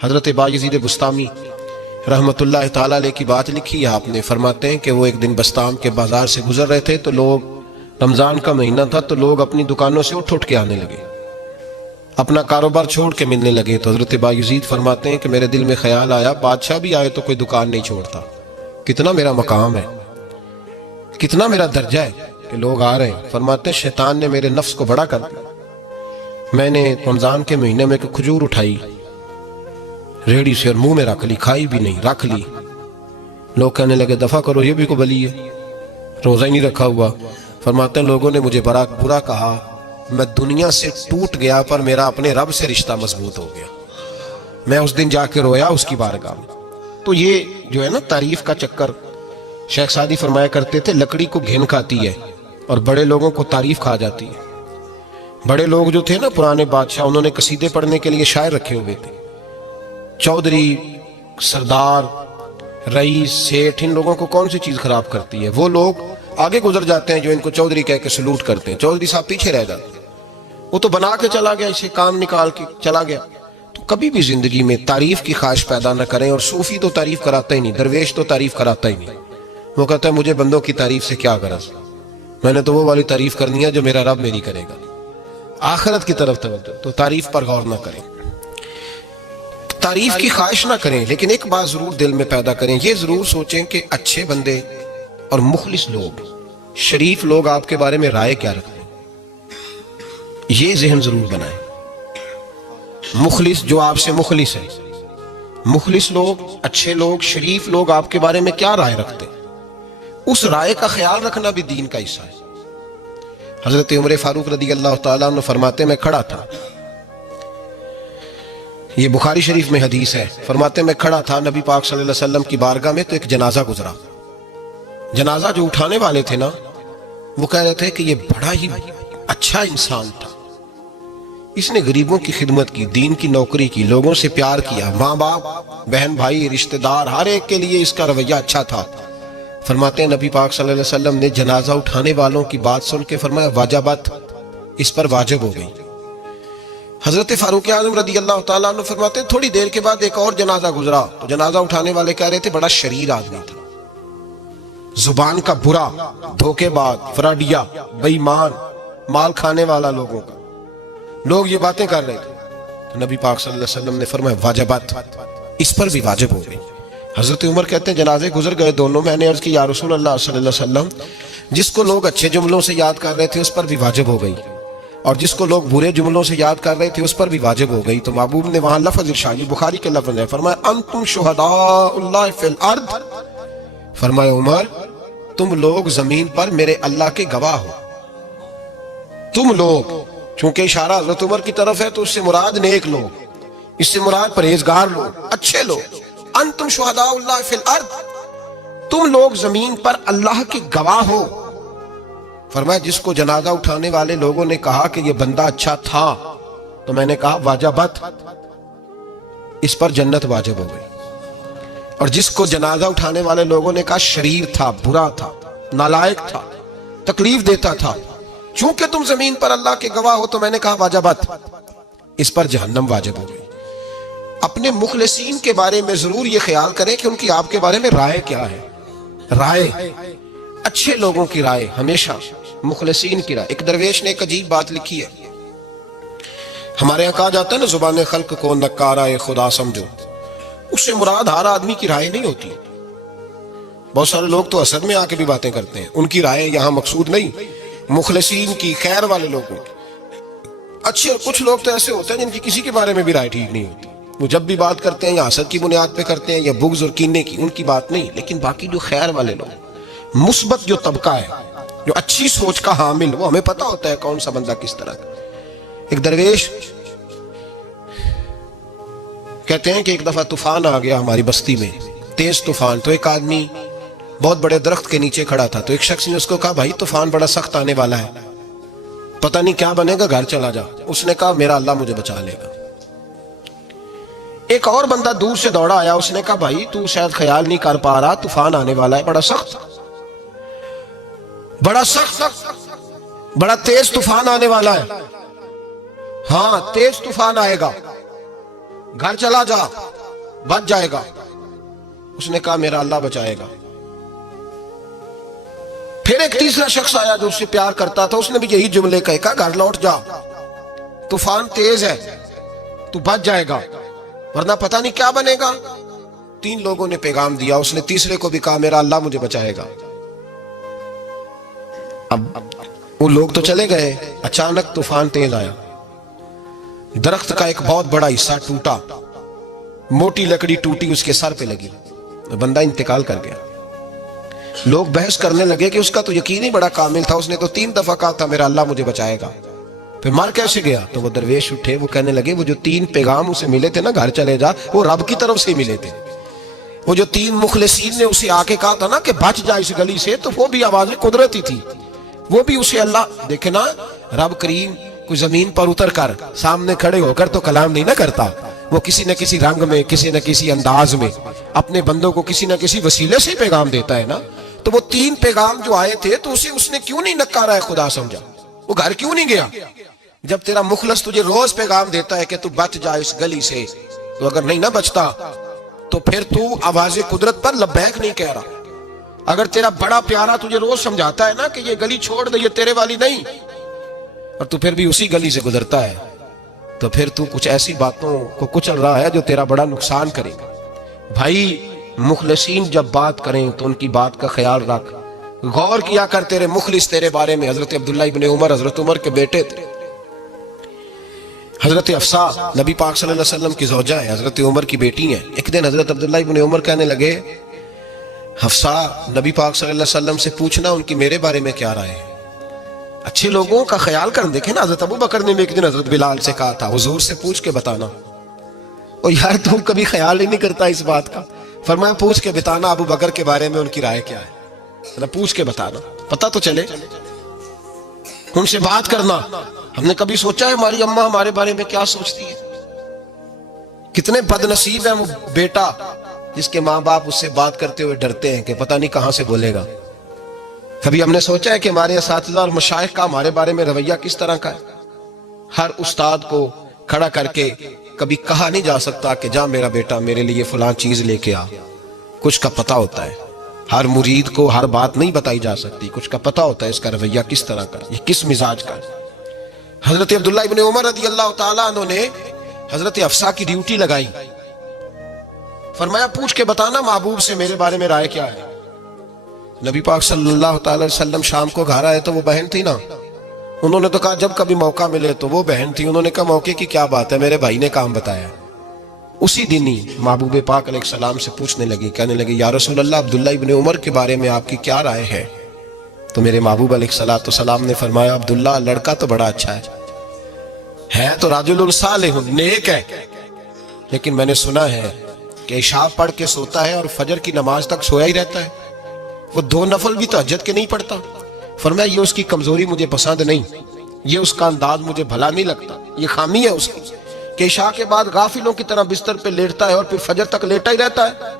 حضرت بايزيد بسطامی رحمتullah تعالی علیہ کی بات لکھی ہے آپ نے. فرماتے ہیں کہ وہ ایک دن بسطام کے بازار سے گزر رہے تھے تو لوگ، رمضان کا مہینہ تھا تو لوگ اپنی دکانوں سے اٹھ کے آنے لگے، اپنا کاروبار چھوڑ کے ملنے لگے. تو حضرت بايزيد فرماتے ہیں کہ میرے دل میں خیال آیا بادشاہ بھی آئے تو کوئی دکان نہیں چھوڑتا، کتنا میرا مقام ہے، کتنا میرا درجہ ہے کہ لوگ آ رہے ہیں. فرماتے ہیں شیطان نے میرے نفس کو بڑا کر دیا. میں نے رمضان کے مہینے میں ایک کھجور اٹھائی ریڑھی سے اور منہ میں رکھ لی، کھائی بھی نہیں، رکھ لی. لوگ کہنے لگے دفع کرو، یہ بھی کو بلی ہے، روزہ ہی نہیں رکھا ہوا. فرماتے ہیں لوگوں نے مجھے برا کہا، میں دنیا سے ٹوٹ گیا پر میرا اپنے رب سے رشتہ مضبوط ہو گیا. میں اس دن جا کے رویا اس کی بارگاہ میں. تو یہ جو ہے نا تعریف کا چکر، شیخ سعدی فرمایا کرتے تھے لکڑی کو گھن کھاتی ہے اور بڑے لوگوں کو تعریف کھا جاتی ہے. بڑے لوگ جو تھے نا پرانے بادشاہ، انہوں نے قصیدے پڑھنے کے لیے شاعر رکھے ہوئے تھے. چودھری، سردار، رئیس، سیٹھ، ان لوگوں کو کون سی چیز خراب کرتی ہے؟ وہ لوگ آگے گزر جاتے ہیں جو ان کو چودھری کہہ کے سلوٹ کرتے ہیں. چودھری صاحب پیچھے رہ جاتے ہیں، وہ تو بنا کے چلا گیا، اسے کام نکال کے چلا گیا. تو کبھی بھی زندگی میں تعریف کی خواہش پیدا نہ کریں. اور صوفی تو تعریف کراتا ہی نہیں، درویش تو تعریف کراتا ہی نہیں. وہ کہتا ہے مجھے بندوں کی تعریف سے کیا غرض، میں نے تو وہ والی تعریف کرنی ہے جو میرا رب میری کرے گا. آخرت کی طرف توجہ، تو تعریف پر غور نہ کریں، تعریف کی خواہش نہ کریں. لیکن ایک بات ضرور دل میں پیدا کریں، یہ ضرور سوچیں کہ اچھے بندے اور مخلص لوگ، شریف لوگ آپ کے بارے میں رائے کیا رکھتے ہیں. یہ ذہن ضرور بنائیں. مخلص جو آپ سے مخلص ہے، مخلص لوگ، اچھے لوگ، شریف لوگ آپ کے بارے میں کیا رائے رکھتے ہیں، اس رائے کا خیال رکھنا بھی دین کا حصہ ہے. حضرت عمر فاروق رضی اللہ تعالیٰ عنہ فرماتے میں کھڑا تھا، یہ بخاری شریف میں حدیث ہے. فرماتے میں کھڑا تھا نبی پاک صلی اللہ علیہ وسلم کی بارگاہ میں تو ایک جنازہ گزرا. جنازہ جو اٹھانے والے تھے نا، وہ کہہ رہے تھے کہ یہ بڑا ہی اچھا انسان تھا، اس نے غریبوں کی خدمت کی، دین کی نوکری کی، لوگوں سے پیار کیا، ماں باپ، بہن بھائی، رشتہ دار، ہر ایک کے لیے اس کا رویہ اچھا تھا. فرماتے ہیں نبی پاک صلی اللہ علیہ وسلم نے جنازہ اٹھانے والوں کی بات سن کے فرمایا واجبت، اس پر واجب ہو گئی. حضرت فاروق اعظم رضی اللہ تعالیٰ عنہ فرماتے ہیں تھوڑی دیر کے بعد ایک اور جنازہ گزرا تو جنازہ اٹھانے والے کہہ رہے تھے بڑا شریر آدمی تھا، زبان کا برا، دھوکے باز، فراڈیا، بے ایمان، مال کھانے والا لوگوں کا. لوگ یہ باتیں کر رہے تھے تو نبی پاک صلی اللہ علیہ وسلم نے فرمایا واجبت، اس پر بھی واجب ہو گئی. حضرت عمر کہتے ہیں جنازے گزر گئے دونوں. میں نے عرض کی یا رسول اللہ صلی اللہ علیہ وسلم، جس کو لوگ اچھے جملوں سے یاد کر رہے تھے اس پر بھی واجب ہو گئی، اور جس کو لوگ برے جملوں سے یاد کر رہے تھے اس پر بھی واجب ہو گئی. تو محبوب نے وہاں لفظ ارشاد، بخاری کے لفظ ہے، فرمایا انتم شہداء اللہ فی الارض، فرمایا عمر تم لوگ زمین پر میرے اللہ کے گواہ ہو. تم لوگ، چونکہ اشارہ حضرت عمر کی طرف ہے تو اس سے مراد نیک لوگ، اس سے مراد پرہیزگار لوگ، اچھے لوگ. انتم شہداء اللہ فی الارض، تم لوگ زمین پر اللہ کے گواہ ہو. فرمایا جس کو جنازہ اٹھانے والے لوگوں نے کہا کہ یہ بندہ اچھا تھا تو میں نے کہا واجبت، اس پر جنت واجب ہو گئی. اور جس کو جنازہ اٹھانے والے لوگوں نے کہا شریر تھا، برا تھا، نالائق تھا، تکلیف دیتا تھا، چونکہ تم زمین پر اللہ کے گواہ ہو تو میں نے کہا واجبت، اس پر جہنم واجب ہو گئی. اپنے مخلصین کے بارے میں ضرور یہ خیال کریں کہ ان کی آپ کے بارے میں رائے کیا ہے. رائے، اچھے لوگوں کی رائے، ہمیشہ مخلصین کی رائے. ایک درویش نے ایک عجیب بات لکھی ہے، ہمارے یہاں کہا جاتا ہے نا زبان خلق کو نکارہ خدا سمجھو. اس سے مراد ہر آدمی کی رائے نہیں ہوتی. بہت سارے لوگ تو اثر میں آ کے بھی باتیں کرتے ہیں، ان کی رائے یہاں مقصود نہیں، مخلصین کی، خیر والے لوگوں کی، اچھے. اور کچھ لوگ تو ایسے ہوتے ہیں جن کی کسی کے بارے میں بھی رائے ٹھیک نہیں ہوتی، وہ جب بھی بات کرتے ہیں یا حسد کی بنیاد پہ کرتے ہیں یا بغض اور کینے کی، ان کی بات نہیں. لیکن باقی جو خیر والے لوگ، مثبت جو طبقہ ہے، جو اچھی سوچ کا حامل، وہ ہمیں پتہ ہوتا ہے کون سا بندہ کس طرح کا. ایک درویش کہتے ہیں کہ ایک دفعہ طوفان آ گیا ہماری بستی میں، تیز طوفان. تو ایک آدمی بہت بڑے درخت کے نیچے کھڑا تھا، تو ایک شخص نے اس کو کہا بھائی طوفان بڑا سخت آنے والا ہے، پتہ نہیں کیا بنے گا، گھر چلا جا. اس نے کہا میرا اللہ مجھے بچا لے گا. ایک اور بندہ دور سے دوڑا آیا، اس نے کہا بھائی تو شاید خیال نہیں کر پا رہا، طوفان آنے والا ہے، بڑا سخت، بڑا سخت، بڑا تیز طوفان آنے والا ہے. ہاں تیز طوفان آئے گا، گھر چلا جا. بچ جائے گا؟ اس نے کہا میرا اللہ بچائے گا۔ پھر ایک تیسرا شخص آیا جو اس سے پیار کرتا تھا، اس نے بھی یہی جملے کہے، کہا گھر لوٹ جا، طوفان تیز ہے، تو بچ جائے گا ورنہ پتہ نہیں کیا بنے گا۔ 3 لوگوں نے پیغام دیا، اس نے تیسرے کو بھی کہا میرا اللہ مجھے بچائے گا۔ اب وہ لوگ تو چلے گئے، اچانک طوفان تیز آیا، درخت کا ایک بہت بڑا حصہ ٹوٹا، موٹی لکڑی ٹوٹی، اس کے سر پہ لگی، بندہ انتقال کر گیا۔ لوگ بحث کرنے لگے کہ اس کا تو یقین ہی بڑا کامل تھا، اس نے تو 3 دفعہ کہا تھا میرا اللہ مجھے بچائے گا، پھر مر کیسے گیا؟ تو وہ درویش اٹھے، وہ کہنے لگے وہ جو 3 پیغام اسے ملے تھے نا گھر چلے جا، وہ رب کی طرف سے ملے تھے۔ وہ جو 3 مخلصین نے اسے آ کے کہا تھا نا کہ بچ جا اس گلی سے، تو وہ بھی آواز قدرتی تھی، وہ بھی اسے اللہ دیکھے نا، رب کریم کوئی زمین پر اتر کر سامنے کھڑے ہو کر تو کلام نہیں نہ کرتا، وہ کسی نہ کسی رنگ میں، کسی نہ کسی انداز میں اپنے بندوں کو کسی نہ کسی وسیلے سے پیغام دیتا ہے نا۔ تو وہ 3 پیغام جو آئے تھے تو اسے اس نے کیوں نہیں نکارا ہے خدا سمجھا، وہ گھر کیوں نہیں گیا؟ جب تیرا مخلص تجھے روز پیغام دیتا ہے کہ تو بچ جا اس گلی سے، تو اگر نہیں نہ بچتا تو پھر تو آواز قدرت پر لبیک نہیں کہہ رہا۔ اگر تیرا بڑا پیارا تجھے روز سمجھاتا ہے نا کہ یہ گلی چھوڑ دے، یہ تیرے والی نہیں، اور تو پھر بھی اسی گلی سے گزرتا ہے، تو پھر تو کچھ ایسی باتوں کو کچل رہا ہے جو تیرا بڑا نقصان کرے گا۔ بھائی مخلصین جب بات کریں تو ان کی بات کا خیال رکھ، غور کیا کر، تیرے مخلص تیرے بارے میں حضرت عبداللہ ابن عمر، حضرت عمر کے بیٹے تھے، حضرت حفصہ نبی پاک صلی اللہ علیہ وسلم کی زوجہ ہے، حضرت عمر کی بیٹی ہیں۔ ایک دن حضرت عبداللہ ابن عمر کہنے لگے حفصہ نبی پاک صلی اللہ علیہ وسلم سے پوچھنا ان کی میرے بارے میں کیا رائے ہے، اچھے لوگوں کا خیال کر۔ دیکھیں نا حضرت ابو بکر نے بھی ایک دن حضرت بلال سے کہا تھا حضور سے پوچھ کے بتانا، اور یار تم کبھی خیال ہی نہیں کرتا اس بات کا۔ فرمایا پوچھ کے بتانا ابو بکر کے بارے میں ان کی رائے کیا ہے، پوچھ کے بتانا، پتہ تو چلے، ان سے بات کرنا۔ ہم نے کبھی سوچا ہے ہماری اماں ہمارے بارے میں کیا سوچتی ہے؟ کتنے بد نصیب ہیں وہ بیٹا جس کے ماں باپ اس سے بات کرتے ہوئے ڈرتے ہیں کہ پتہ نہیں کہاں سے بولے گا۔ کبھی ہم نے سوچا ہے کہ ہمارے اساتذہ اور مشائخ کا ہمارے بارے میں رویہ کس طرح کا ہے؟ ہر استاد کو کھڑا کر کے کبھی کہا نہیں جا سکتا کہ جا میرا بیٹا میرے لیے فلاں چیز لے کے آ، کچھ کا پتہ ہوتا ہے۔ ہر مرید کو ہر بات نہیں بتائی جا سکتی، کچھ کا پتہ ہوتا ہے اس کا رویہ کس طرح کا، یہ کس مزاج کا ہے۔ حضرت عبداللہ ابن عمر رضی اللہ تعالیٰ عنہ نے حضرت حفصہ کی ڈیوٹی لگائی، فرمایا پوچھ کے بتانا محبوب سے میرے بارے میں رائے کیا ہے۔ نبی پاک صلی اللہ تعالی وسلم شام کو گھر آئے تو وہ بہن تھی نا، انہوں نے تو کہا جب کبھی موقع ملے تو وہ بہن تھی، انہوں نے کہا موقع کی کیا بات ہے، میرے بھائی نے کام بتایا۔ اسی دن ہی محبوب پاک علیہ السلام سے پوچھنے لگی، کہنے لگی یا رسول اللہ عبداللہ ابن عمر کے بارے میں آپ کی کیا رائے ہے؟ تو میرے محبوب علیہ السلام نے فرمایا عبداللہ لڑکا تو بڑا اچھا ہے تو رجل صالح، نیک ہے، لیکن میں نے سنا ہے کہ عشاء پڑھ کے سوتا ہے اور فجر کی نماز تک سویا ہی رہتا ہے، وہ 2 نفل بھی تہجد کے نہیں پڑھتا۔ فرمایا یہ اس کی کمزوری مجھے پسند نہیں، یہ اس کا انداز مجھے بھلا نہیں لگتا، یہ خامی ہے اس کی کہ عشاء کے بعد غافلوں کی طرح بستر پہ لیٹتا ہے اور پھر فجر تک لیٹا ہی رہتا ہے،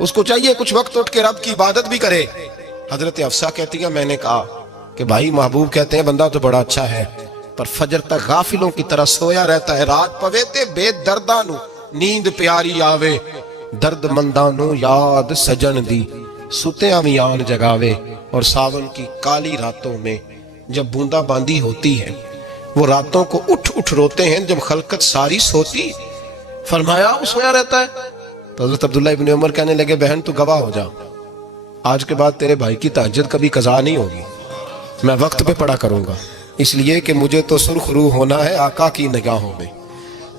اس کو چاہیے کچھ وقت اٹھ کے رب کی عبادت بھی کرے۔ حضرت حفصہ کہتی ہے میں نے کہا کہ بھائی محبوب کہتے ہیں بندہ تو بڑا اچھا ہے پر فجر تک غافلوں کی طرح سویا رہتا ہے، رات پوے تے بے دردانو نیند پیاری آوے، درد مندانو یاد سجن دی ستیاں میان جگاوے۔ اور ساون کی کالی راتوں میں جب بوندا باندی ہوتی ہے وہ راتوں کو اٹھ اٹھ روتے ہیں جب خلقت ساری سوتی۔ فرمایا وہ سویا رہتا ہے؟ تو حضرت عبداللہ ابن عمر کہنے لگے بہن تو گواہ ہو جا، آج کے بعد تیرے بھائی کی تہجد کبھی قضا نہیں ہوگی، میں وقت پہ پڑھا کروں گا، اس لیے کہ مجھے تو سرخ روح ہونا ہے آقا کی نگاہوں میں۔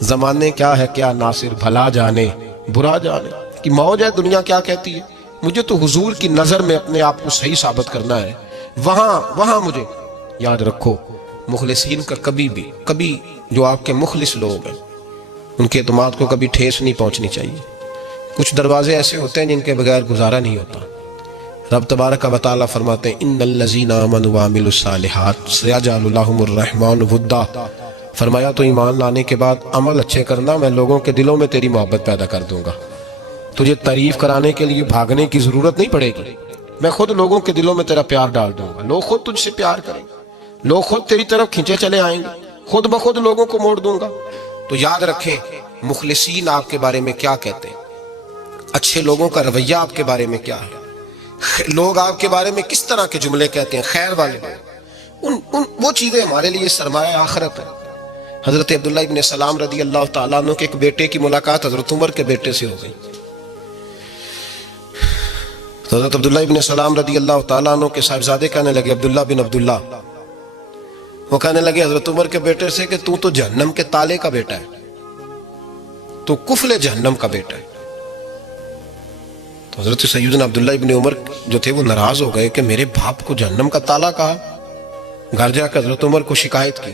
زمانے کیا ہے کیا ناصر، بھلا جانے برا جانے کی موج ہے دنیا کیا کہتی ہے، مجھے تو حضور کی نظر میں اپنے آپ کو صحیح ثابت کرنا ہے، وہاں مجھے یاد رکھو مخلصین کا کبھی جو آپ کے مخلص لوگ ہیں ان کے اعتماد کو کبھی ٹھیس نہیں پہنچنی چاہیے۔ کچھ دروازے ایسے ہوتے ہیں جن کے بغیر گزارا نہیں ہوتا۔ رب تبارک و تعالیٰ فرماتے ہیں ان الذین آمنوا وعملوا الصالحات سیجعل لهم الرحمن ودا، فرمایا تو ایمان لانے کے بعد عمل اچھے کرنا، میں لوگوں کے دلوں میں تیری محبت پیدا کر دوں گا، تجھے تعریف کرانے کے لیے بھاگنے کی ضرورت نہیں پڑے گی، میں خود لوگوں کے دلوں میں تیرا پیار ڈال دوں گا، لوگ خود تجھ سے پیار کریں گے، لوگ خود تیری طرف کھنچے چلے آئیں گے، خود بخود لوگوں کو موڑ دوں گا۔ تو یاد رکھیں مخلصین آپ کے بارے میں کیا کہتے ہیں، اچھے لوگوں کا رویہ آپ کے بارے میں کیا ہے، لوگ آپ کے بارے میں کس طرح کے جملے کہتے ہیں، خیر والے لوگ، وہ چیزیں ہمارے لیے سرمایہ آخرت ہے۔ حضرت عبداللہ ابن سلام رضی اللہ تعالیٰ عنہ کے ایک بیٹے کی ملاقات حضرت عمر کے بیٹے سے ہو گئی۔ حضرت عبداللہ ابن سلام رضی اللہ تعالیٰ عنہ کے صاحبزادے کہنے لگے، عبداللہ بن عبداللہ، وہ کہنے لگے حضرت عمر کے بیٹے سے کہ تو جہنم کے تالے کا بیٹا ہے، تو کفل جہنم کا بیٹا ہے۔ تو حضرت سیدنا عبداللہ ابن عمر جو تھے وہ ناراض ہو گئے کہ میرے باپ کو جہنم کا تالا کہا۔ گھر جا کر حضرت عمر کو شکایت کی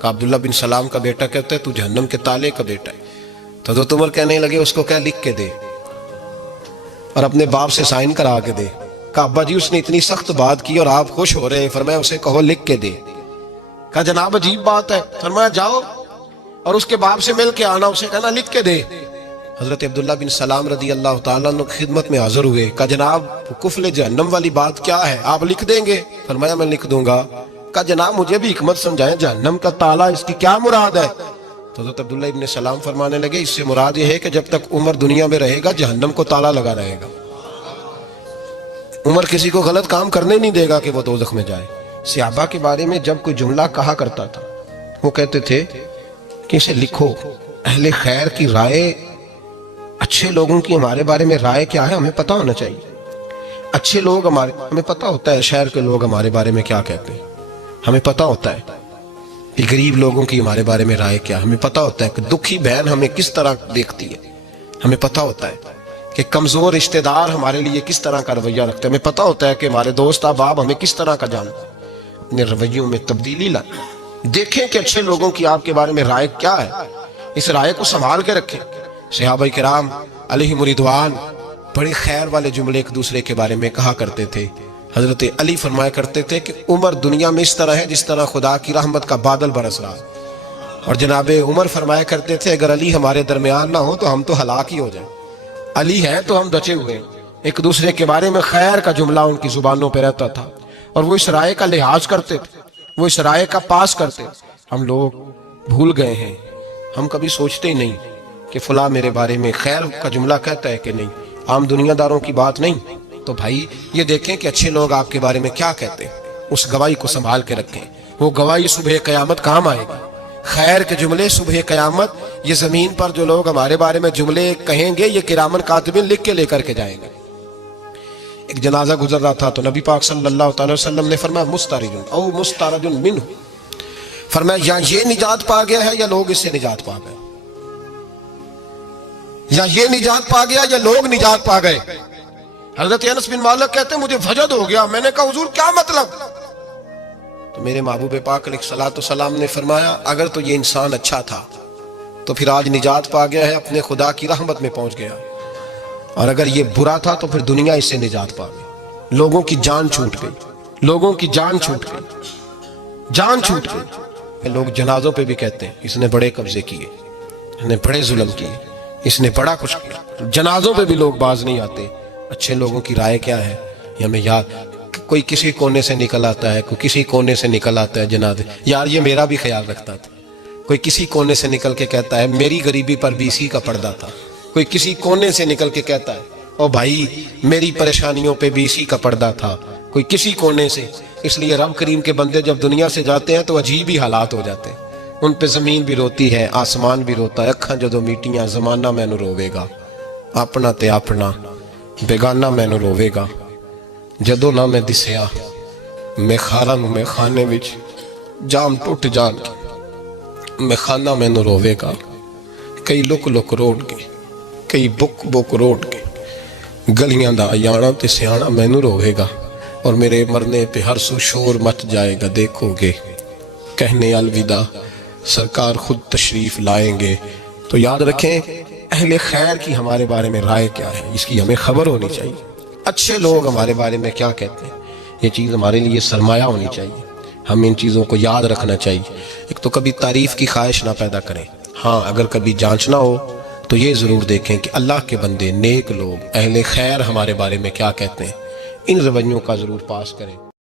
کہ عبداللہ بن سلام کا بیٹا کہتا ہے تو جہنم کے تالے کا بیٹا ہے۔ تو حضرت عمر کہنے لگے اس کو کیا لکھ کے دے اور اپنے باپ سے سائن کرا کے دے۔ کہا ابا جی اس نے اتنی سخت بات کی اور آپ خوش ہو رہے ہیں، فرمایا اسے کہو لکھ کے دے۔ کہا جناب عجیب بات ہے، فرمایا جاؤ اور اس کے باپ سے مل کے آنا، اسے کہنا لکھ کے دے۔ حضرت عبداللہ بن سلام رضی اللہ تعالیٰ عنہ کی خدمت میں حاضر ہوئے۔ کہا جناب کفل جہنم والی بات کیا ہے، آپ لکھ دیں گے؟ فرمایا میں لکھ دوں گا۔ کہا جناب مجھے بھی حکمت سمجھائیں، جہنم کا تالا اس کی کیا مراد ہے؟ تو حضرت عبداللہ ابن سلام فرمانے لگے اس سے مراد یہ ہے کہ جب تک عمر دنیا میں رہے گا جہنم کو تالا لگا رہے گا، عمر کسی کو غلط کام کرنے نہیں دے گا کہ وہ دوزخ میں جائے۔ صحابہ کے بارے میں جب کوئی جملہ کہا کرتا تھا وہ کہتے تھے کہ اسے لکھو، اہل خیر کی رائے، اچھے لوگوں کی ہمارے بارے میں رائے کیا ہے ہمیں پتہ ہونا چاہیے۔ اچھے لوگ ہمیں پتہ ہوتا ہے شہر کے لوگ ہمارے بارے میں کیا کہتے ہیں، ہمیں پتہ ہوتا ہے کہ غریب لوگوں کی ہمارے بارے میں رائے کیا، ہمیں پتہ ہوتا ہے کہ دکھی بہن ہمیں کس طرح دیکھتی ہے، ہمیں پتہ ہوتا ہے کہ کمزور رشتہ دار ہمارے لیے کس طرح کا رویہ رکھتے ہیں، ہمیں پتہ ہوتا ہے کہ ہمارے دوست احباب ہمیں کس طرح کا جانتے ہیں۔ اپنے رویوں میں تبدیلی لائیں، دیکھیں کہ اچھے لوگوں کی آپ کے بارے میں رائے کیا ہے، اس رائے کو سنبھال کے رکھیں۔ صحابہ کرام علیہم رضوان بڑے خیر والے جملے ایک دوسرے کے بارے میں کہا کرتے تھے۔ حضرت علی فرمایا کرتے تھے کہ عمر دنیا میں اس طرح ہے جس طرح خدا کی رحمت کا بادل برس رہا، اور جناب عمر فرمایا کرتے تھے اگر علی ہمارے درمیان نہ ہو تو ہم تو ہلاک ہی ہو جائیں، علی ہے تو ہم بچے ہوئے۔ ایک دوسرے کے بارے میں خیر کا جملہ ان کی زبانوں پہ رہتا تھا اور وہ اس رائے کا لحاظ کرتے تھے، وہ اس رائے کا پاس کرتے۔ ہم لوگ بھول گئے ہیں، ہم کبھی سوچتے ہی نہیں کہ فلاں میرے بارے میں خیر کا جملہ کہتا ہے کہ نہیں، عام دنیا داروں کی بات نہیں۔ تو بھائی یہ دیکھیں کہ اچھے لوگ آپ کے بارے میں کیا کہتے ہیں، اس گواہی کو سنبھال کے رکھیں، وہ گواہی صبح قیامت کام آئے گی۔ خیر کے جملے صبح قیامت یہ زمین پر جو لوگ ہمارے بارے میں جملے کہیں گے یہ کرامن کاتبین لکھ کے لے کر کے جائیں گے۔ ایک جنازہ گزر رہا تھا تو نبی پاک صلی اللہ تعالی وسلم نے فرمایا مسترج او مسترج منہ، فرمایا یا یہ نجات پا گیا ہے یا لوگ اس سے نجات پا گئے، یا یہ نجات پا گیا یا لوگ نجات پا گئے۔ حضرت انس بن مالک کہتے ہیں مجھے وجد ہو گیا، میں نے کہا حضور کیا مطلب؟ تو میرے محبوب پاک علیہ الصلوۃ والسلام نے فرمایا اگر تو یہ انسان اچھا تھا تو پھر آج نجات پا گیا ہے، اپنے خدا کی رحمت میں پہنچ گیا، اور اگر یہ برا تھا تو پھر دنیا اس سے نجات پا گئی، لوگوں کی جان چھوٹ گئی، لوگوں کی جان چھوٹ گئی، جان چھوٹ گئی۔ لوگ جنازوں پہ بھی کہتے ہیں اس نے بڑے قبضے کیے، اس نے بڑے ظلم کیے، اس نے بڑا کچھ کیا۔ جنازوں پہ بھی لوگ باز نہیں آتے۔ اچھے لوگوں کی رائے کیا ہے یہ ہمیں یاد، کوئی کسی کونے سے نکل آتا ہے، کوئی کسی کونے سے نکل آتا ہے جنازے، یار یہ میرا بھی خیال رکھتا تھا، کوئی کسی کونے سے نکل کے کہتا ہے میری غریبی پر بھی اسی کا پردہ تھا، کوئی کسی کونے سے نکل کے کہتا ہے او بھائی میری پریشانیوں پہ بھی اسی کا پردہ تھا، کوئی کسی کونے سے۔ اس لیے رب کریم کے بندے جب دنیا سے جاتے ہیں تو عجیب ہی حالات ہو جاتے ہیں، ان پہ زمین بھی روتی ہے، آسمان بھی روتا ہے، اکھاں جدوں میٹیاں زمانہ مینوں روے گا، اپنا تے اپنا بیگانہ مینوں روے گا، جدوں نہ میں دسیا میں خاراں نوں میں خانے وچ جام ٹوٹ جان میں خانہ مینوں روے گا، کئی لک لک روڑ کے کئی بک بک روڑ کے گلیاں دا ایانا تے سیانا مینوں روے گا، اور میرے مرنے پہ ہر سو شور مچ جائے گا، دیکھو گے کہنے الوداع سرکار خود تشریف لائیں گے۔ تو یاد رکھیں اہل خیر کی ہمارے بارے میں رائے کیا ہے، اس کی ہمیں خبر ہونی چاہیے۔ اچھے لوگ ہمارے بارے میں کیا کہتے ہیں یہ چیز ہمارے لیے سرمایہ ہونی چاہیے، ہم ان چیزوں کو یاد رکھنا چاہیے۔ ایک تو کبھی تعریف کی خواہش نہ پیدا کریں، ہاں اگر کبھی جانچنا ہو تو یہ ضرور دیکھیں کہ اللہ کے بندے نیک لوگ اہل خیر ہمارے بارے میں کیا کہتے ہیں، ان رویوں کا ضرور پاس کریں۔